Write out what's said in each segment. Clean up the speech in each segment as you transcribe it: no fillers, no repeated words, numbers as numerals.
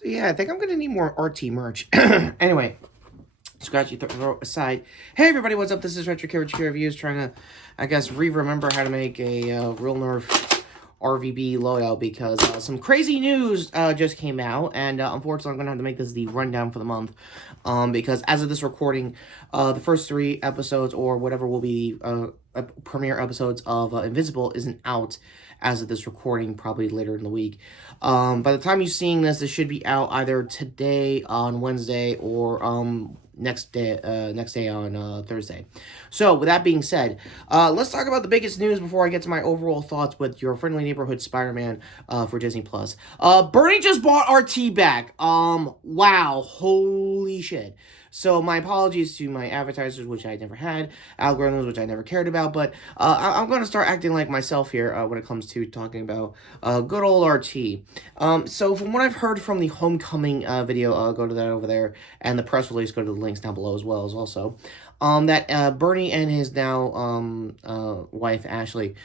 So yeah, I think I'm gonna need more RT merch. Anyway, scratchy throat aside. Hey everybody, what's up? This is Retro Reviews, trying to, I guess, remember how to make a Real Nerf RVB loadout because some crazy news just came out, and unfortunately I'm gonna have to make this the rundown for the month. Because as of this recording, the first 3 episodes or whatever will be premiere episodes of Invisible isn't out as of this recording, probably later in the week. By the time you're seeing this, should be out either today on Wednesday or next day on Thursday. So with that being said, let's talk about the biggest news before I get to my overall thoughts with your friendly neighborhood Spider-Man for Disney Plus. Bernie just bought RT back. Wow, holy shit. So my apologies to my advertisers, which I never had, algorithms, which I never cared about, but I'm going to start acting like myself here when it comes to talking about good old RT. So from what I've heard from the Homecoming video, go to that over there, and the press release, go to the links down below as well as also, that Bernie and his now wife, Ashley,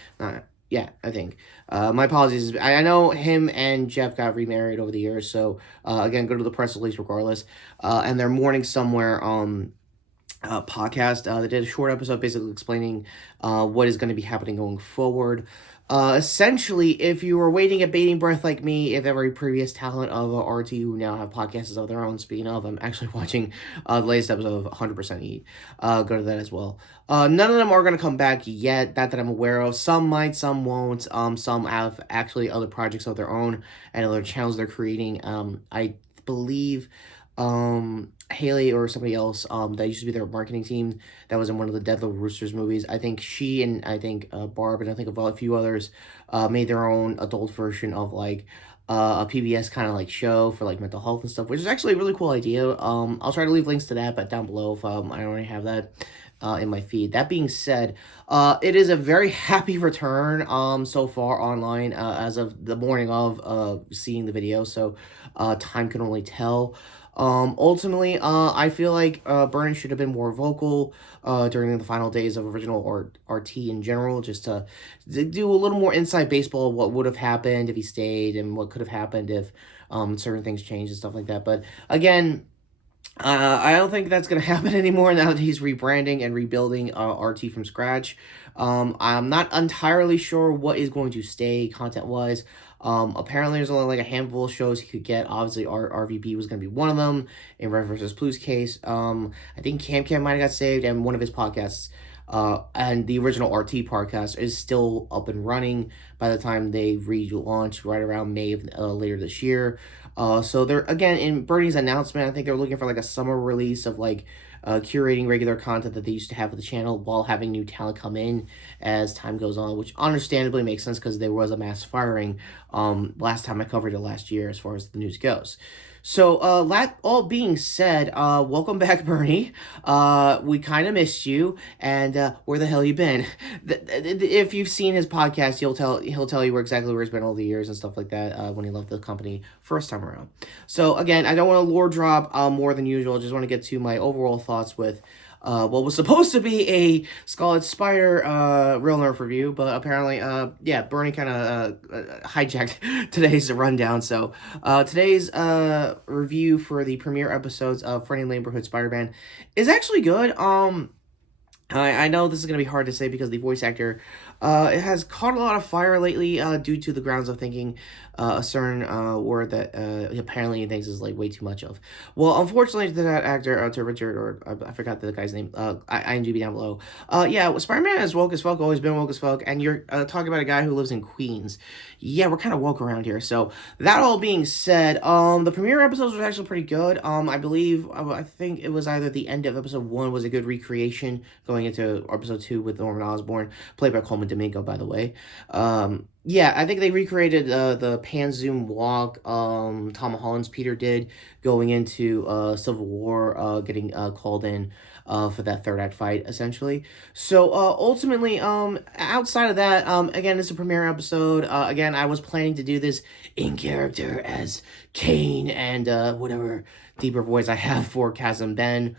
yeah, I think. My apologies. I know him and Jeff got remarried over the years, so again, go to the press release regardless. And they're mourning somewhere podcast. They did a short episode basically explaining what is going to be happening going forward. Essentially, if you were waiting at bating breath like me, if every previous talent of RT who now have podcasts of their own, speaking of, I'm actually watching the latest episode of 100% Eat. Go to that as well. None of them are going to come back yet, that I'm aware of. Some might, some won't. Some have actually other projects of their own and other channels they're creating. I believe Haley or somebody else that used to be their marketing team that was in one of the Dead Little Roosters movies. I think she and I think Barb and I think a few others made their own adult version of like a PBS kind of like show for like mental health and stuff, which is actually a really cool idea. I'll try to leave links to that, but down below if I don't already have that in my feed. That being said, it is a very happy return so far online as of the morning of seeing the video, so time can only tell. Ultimately, I feel like Bernie should have been more vocal during the final days of original RT in general, just to do a little more inside baseball of what would have happened if he stayed and what could have happened if certain things changed and stuff like that. But again, I don't think that's going to happen anymore now that he's rebranding and rebuilding RT from scratch. I'm not entirely sure what is going to stay content-wise. Apparently, there's only like a handful of shows he could get. Obviously, RVB was going to be one of them in Red vs. Blue's case. I think Cam might have got saved, and one of his podcasts, and the original RT podcast is still up and running by the time they relaunch right around May of later this year. So they're, again, in Bernie's announcement, I think they're looking for like a summer release of like curating regular content that they used to have for the channel while having new talent come in as time goes on, which understandably makes sense because there was a mass firing last time I covered it last year as far as the news goes. So, that all being said, welcome back, Bernie. We kind of missed you, and where the hell you been? If you've seen his podcast, he'll tell you exactly where he's been all the years and stuff like that when he left the company first time around. So, again, I don't want to lore drop more than usual. I just want to get to my overall thoughts with what was supposed to be a Scarlet Spider Real Nerf review, but apparently, yeah, Bernie kind of hijacked today's rundown. So today's review for the premiere episodes of Friendly Neighborhood Spider-Man is actually good. I know this is going to be hard to say because the voice actor it has caught a lot of fire lately due to the grounds of thinking a certain word that apparently he thinks is like way too much of. Well, unfortunately to that actor, to Richard, or I forgot the guy's name, IMDb down below. Yeah, Spider-Man is woke as fuck, always been woke as fuck, and you're talking about a guy who lives in Queens. Yeah, we're kind of woke around here. So that all being said, the premiere episodes was actually pretty good. I believe, I think it was either the end of episode 1 was a good recreation going into episode 2 with Norman Osborn, played by Coleman Domingo, by the way. Yeah, I think they recreated the pan zoom walk Tom Holland's Peter did going into Civil War, getting called in for that third act fight, essentially. So ultimately, outside of that, again, it's a premiere episode. Again, I was planning to do this in character as Kane and whatever deeper voice I have for Chasm Ben.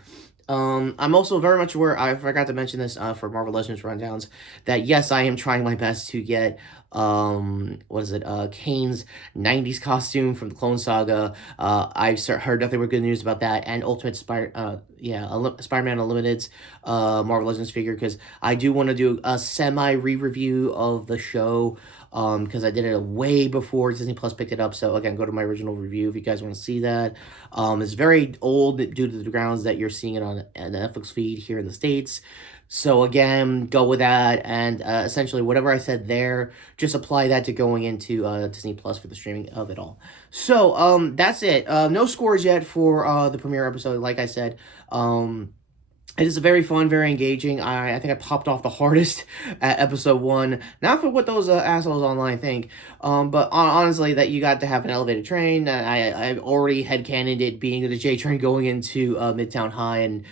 I'm also very much aware, I forgot to mention this for Marvel Legends rundowns, that yes, I am trying my best to get, what is it, Kane's 90s costume from the Clone Saga. I've heard nothing but good news about that, and Ultimate Spider-Man Unlimited's, Marvel Legends figure, because I do want to do a semi-re-review of the show, because I did it way before Disney Plus picked it up. So again, go to my original review if you guys want to see that. It's very old due to the grounds that you're seeing it on the Netflix feed here in the States. So again, go with that, and essentially whatever I said there, just apply that to going into Disney Plus for the streaming of it all. So that's it. No scores yet for the premiere episode. Like I said, it is very fun, very engaging. I think I popped off the hardest at episode 1. Not for what those assholes online think, but honestly, that you got to have an elevated train. I've already headcanoned it being the J train going into Midtown High. And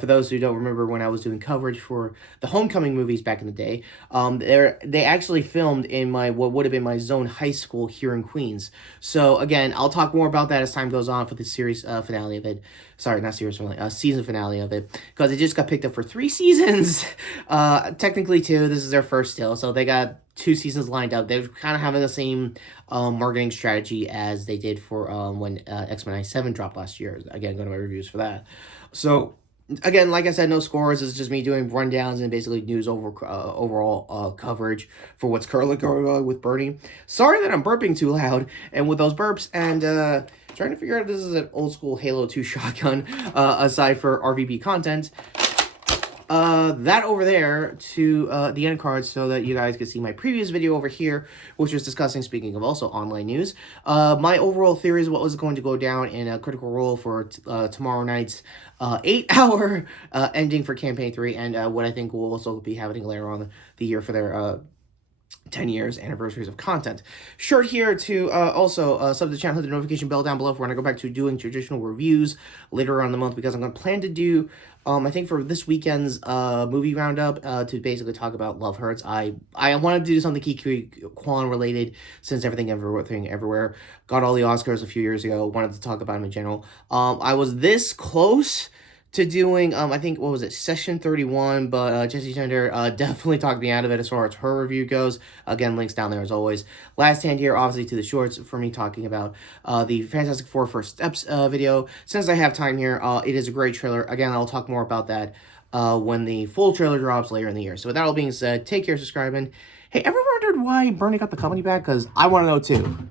for those who don't remember, when I was doing coverage for the Homecoming movies back in the day, they actually filmed in what would have been my zone high school here in Queens. So again, I'll talk more about that as time goes on for the series finale of it. Sorry, not series finale, season finale of it, because it just got picked up for 3 seasons. Technically 2. This is their first still, so they got 2 seasons lined up. They're kind of having the same marketing strategy as they did for when X-Men 97 dropped last year. Again, go to my reviews for that. So again, like I said, no scores. It's just me doing rundowns and basically news overall coverage for what's currently going on with Bernie. Sorry that I'm burping too loud, and with those burps, and trying to figure out if this is an old school Halo 2 shotgun, aside for RVB content. That over there to the end cards so that you guys can see my previous video over here, which was discussing, speaking of also online news, my overall theories of what was going to go down in a Critical Role for tomorrow night's 8-hour ending for Campaign 3, and what I think will also be happening later on the year for their 10 years anniversaries of content. Sure here to also sub to the channel, hit the notification bell down below for when I go back to doing traditional reviews later on in the month, because I'm going to plan to do, I think for this weekend's movie roundup, to basically talk about Love Hurts. I wanted to do something Kiki Kwan related, since Everything Everywhere got all the Oscars a few years ago. Wanted to talk about him in general. I was this close to doing, I think, what was it, Session 31, but Jessie Gender definitely talked me out of it as far as her review goes. Again, links down there as always. Last hand here, obviously, to the shorts for me talking about the Fantastic Four First Steps video. Since I have time here, it is a great trailer. Again, I'll talk more about that when the full trailer drops later in the year. So with that all being said, take care, subscribe, and hey, ever wondered why Bernie got the company back? Because I want to know too.